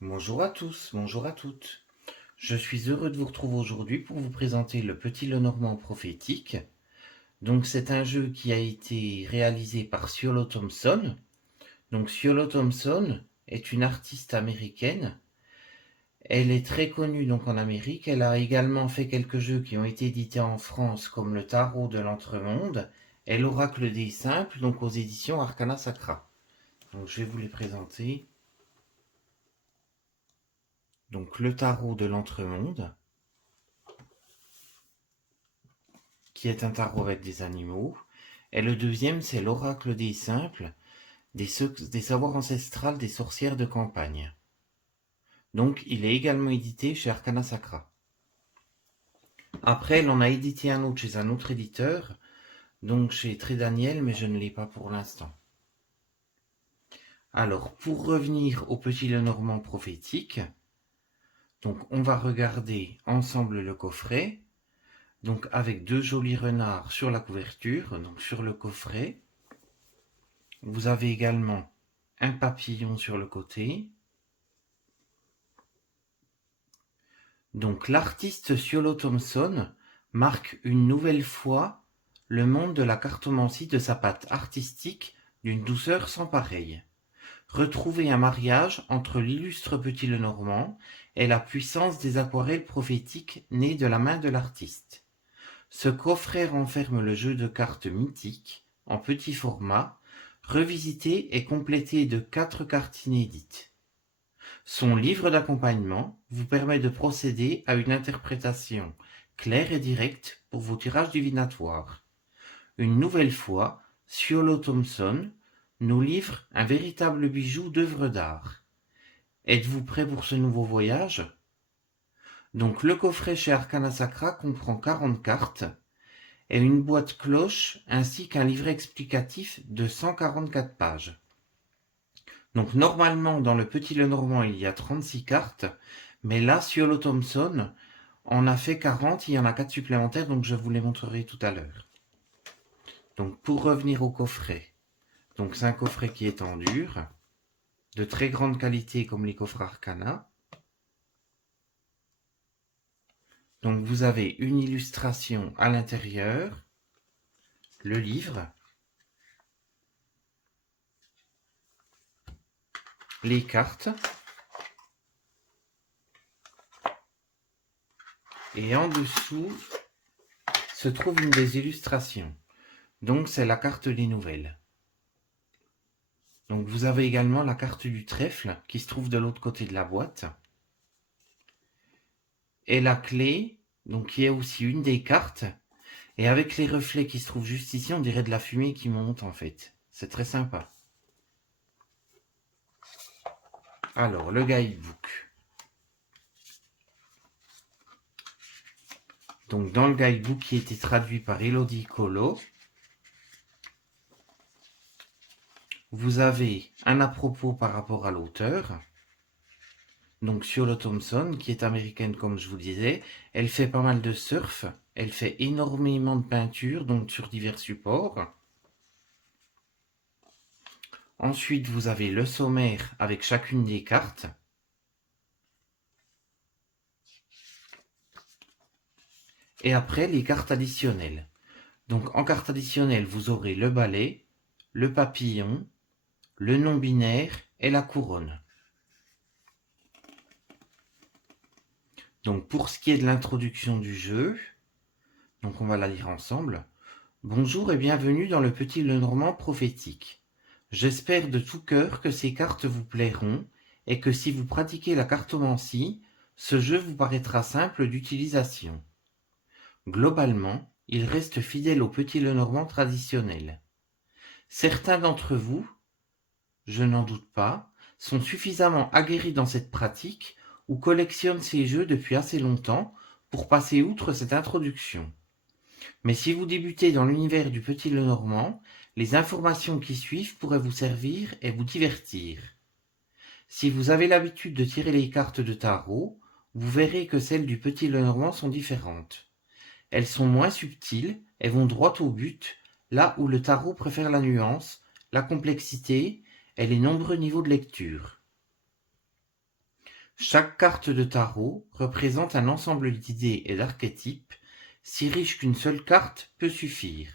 Bonjour à tous, bonjour à toutes. Je suis heureux de vous retrouver aujourd'hui pour vous présenter le Petit Lenormand prophétique. Donc c'est un jeu qui a été réalisé par Ciolo Thompson. Donc Ciolo Thompson est une artiste américaine. Elle est très connue donc en Amérique. Elle a également fait quelques jeux qui ont été édités en France comme le Tarot de l'Entremonde et l'Oracle des Simples donc aux éditions Arcana Sacra. Donc je vais vous les présenter. Donc le Tarot de l'Entremonde, qui est un tarot avec des animaux. Et le deuxième, c'est l'oracle des simples, des savoirs ancestrales des sorcières de campagne. Donc, il est également édité chez Arcana Sacra. Après, elle en a édité un autre chez un autre éditeur, donc chez Trédaniel, mais je ne l'ai pas pour l'instant. Alors, pour revenir au Petit Lenormand prophétique, donc on va regarder ensemble le coffret, donc avec deux jolis renards sur la couverture, donc sur le coffret. Vous avez également un papillon sur le côté. Donc l'artiste Ciolo Thompson marque une nouvelle fois le monde de la cartomancie de sa patte artistique d'une douceur sans pareille. Retrouvez un mariage entre l'illustre Petit Lenormand et la puissance des aquarelles prophétiques nées de la main de l'artiste. Ce coffret renferme le jeu de cartes mythique, en petit format, revisité et complété de 4 cartes inédites. Son livre d'accompagnement vous permet de procéder à une interprétation claire et directe pour vos tirages divinatoires. Une nouvelle fois, Ciolo Thompson nous livre un véritable bijou d'œuvre d'art. Êtes-vous prêt pour ce nouveau voyage? Donc le coffret chez Arcana Sacra comprend 40 cartes et une boîte cloche ainsi qu'un livret explicatif de 144 pages. Donc normalement dans le Petit Lenormand il y a 36 cartes, mais là Ciolo Thompson en a fait 40, il y en a 4 supplémentaires, donc je vous les montrerai tout à l'heure. Donc pour revenir au coffret, donc c'est un coffret qui est en dur, de très grande qualité comme les coffres Arcana. Donc vous avez une illustration à l'intérieur, le livre, les cartes, et en dessous se trouve une des illustrations. Donc c'est la carte des nouvelles. Donc vous avez également la carte du trèfle qui se trouve de l'autre côté de la boîte. Et la clé, donc qui est aussi une des cartes. Et avec les reflets qui se trouvent juste ici, on dirait de la fumée qui monte en fait. C'est très sympa. Alors, le guidebook. Donc dans le guidebook qui a été traduit par Elodie Colo, vous avez un à propos par rapport à l'auteur. Donc Ciolo Thompson, qui est américaine comme je vous disais, elle fait pas mal de surf, elle fait énormément de peinture, donc sur divers supports. Ensuite, vous avez le sommaire avec chacune des cartes. Et après, les cartes additionnelles. Donc en carte additionnelle, vous aurez le balai, le papillon, le non-binaire et la couronne. Donc pour ce qui est de l'introduction du jeu, donc on va la lire ensemble. Bonjour et bienvenue dans le Petit Lenormand prophétique. J'espère de tout cœur que ces cartes vous plairont et que si vous pratiquez la cartomancie, ce jeu vous paraîtra simple d'utilisation. Globalement, il reste fidèle au Petit Lenormand traditionnel. Certains d'entre vous, je n'en doute pas, sont suffisamment aguerris dans cette pratique ou collectionnent ces jeux depuis assez longtemps pour passer outre cette introduction. Mais si vous débutez dans l'univers du Petit Lenormand, les informations qui suivent pourraient vous servir et vous divertir. Si vous avez l'habitude de tirer les cartes de tarot, vous verrez que celles du Petit Lenormand sont différentes. Elles sont moins subtiles et vont droit au but, là où le tarot préfère la nuance, la complexité et les nombreux niveaux de lecture. Chaque carte de tarot représente un ensemble d'idées et d'archétypes si riche qu'une seule carte peut suffire.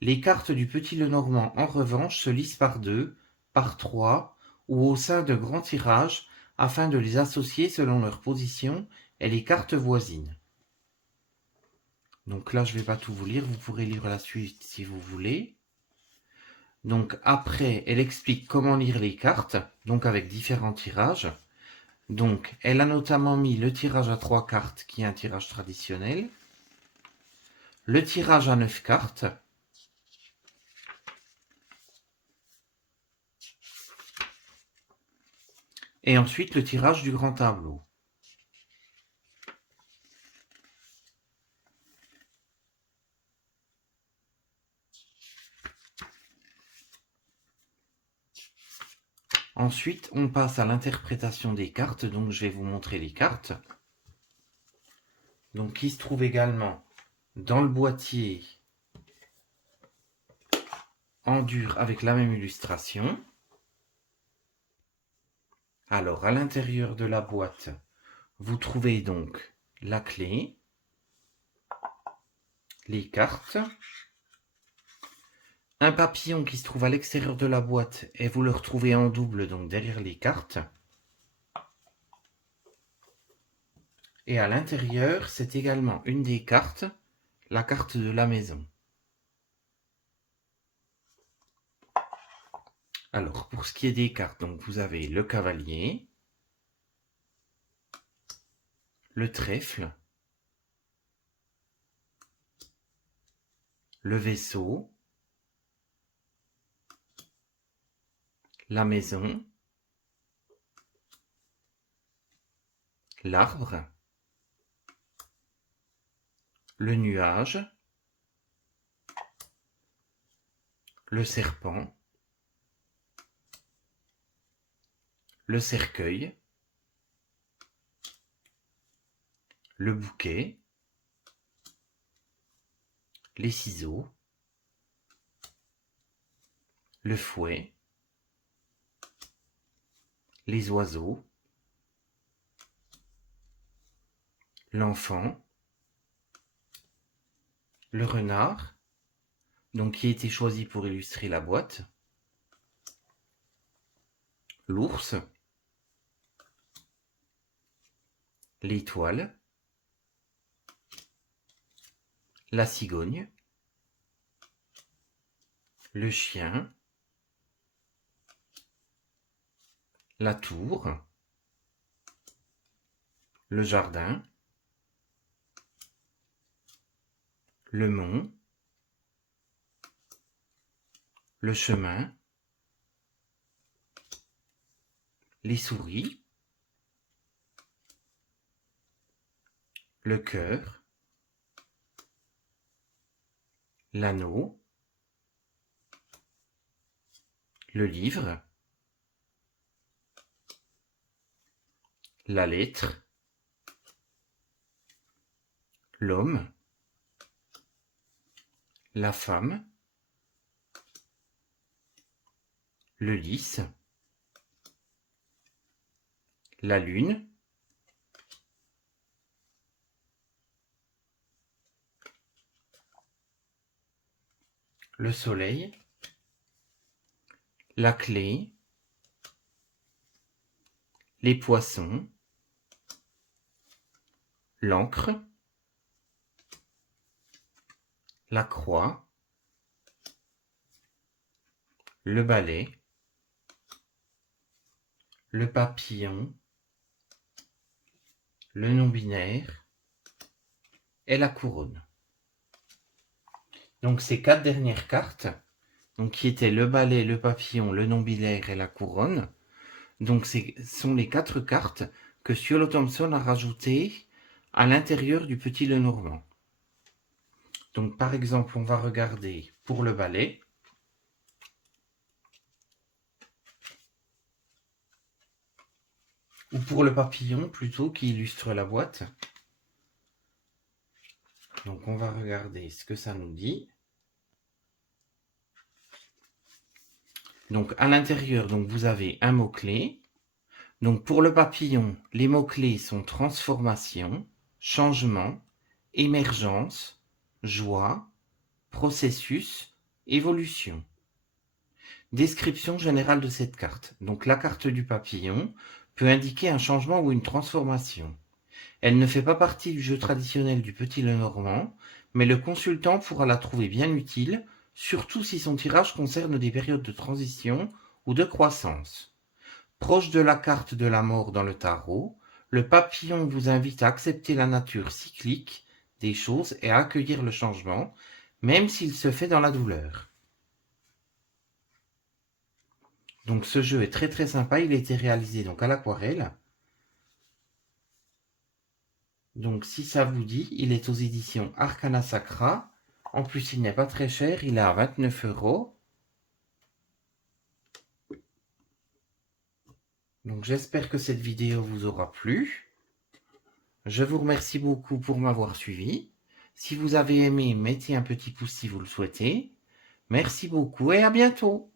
Les cartes du Petit Lenormand, en revanche, se lisent par 2, par 3 ou au sein de grands tirages afin de les associer selon leur position et les cartes voisines. Donc là, je ne vais pas tout vous lire, vous pourrez lire la suite si vous voulez. Donc après, elle explique comment lire les cartes, donc avec différents tirages. Donc, elle a notamment mis le tirage à 3 cartes, qui est un tirage traditionnel, le tirage à 9 cartes, et ensuite le tirage du grand tableau. Ensuite, on passe à l'interprétation des cartes, donc je vais vous montrer les cartes. Donc, qui se trouve également dans le boîtier en dur avec la même illustration. Alors, à l'intérieur de la boîte, vous trouvez donc la clé, les cartes, un papillon qui se trouve à l'extérieur de la boîte et vous le retrouvez en double, donc derrière les cartes. Et à l'intérieur, c'est également une des cartes, la carte de la maison. Alors, pour ce qui est des cartes, donc vous avez le cavalier, le trèfle, le vaisseau, la maison, l'arbre, le nuage, le serpent, le cercueil, le bouquet, les ciseaux, le fouet, les oiseaux, l'enfant, le renard, donc qui a été choisi pour illustrer la boîte, l'ours, l'étoile, la cigogne, le chien, la tour, le jardin, le mont, le chemin, les souris, le cœur, l'anneau, le livre, la lettre, l'homme, la femme, le lys, la lune, le soleil, la clé, les poissons, l'encre, la croix, le balai, le papillon, le non-binaire et la couronne. Donc ces 4 dernières cartes, donc qui étaient le balai, le papillon, le non-binaire et la couronne, donc ce sont les 4 cartes que Ciolo Thompson a rajoutées à l'intérieur du Petit Lenormand. Donc par exemple, on va regarder pour le balai. Ou pour le papillon plutôt, qui illustre la boîte. Donc on va regarder ce que ça nous dit. Donc à l'intérieur, donc vous avez un mot-clé. Donc pour le papillon, les mots-clés sont transformation, changement, émergence, joie, processus, évolution. Description générale de cette carte. Donc la carte du papillon peut indiquer un changement ou une transformation. Elle ne fait pas partie du jeu traditionnel du Petit Lenormand, mais le consultant pourra la trouver bien utile, surtout si son tirage concerne des périodes de transition ou de croissance. Proche de la carte de la mort dans le tarot, le papillon vous invite à accepter la nature cyclique des choses et à accueillir le changement, même s'il se fait dans la douleur. Donc ce jeu est très très sympa, il a été réalisé donc à l'aquarelle. Donc si ça vous dit, il est aux éditions Arcana Sacra. En plus, il n'est pas très cher, il est à 29 €. Donc j'espère que cette vidéo vous aura plu. Je vous remercie beaucoup pour m'avoir suivi. Si vous avez aimé, mettez un petit pouce si vous le souhaitez. Merci beaucoup et à bientôt.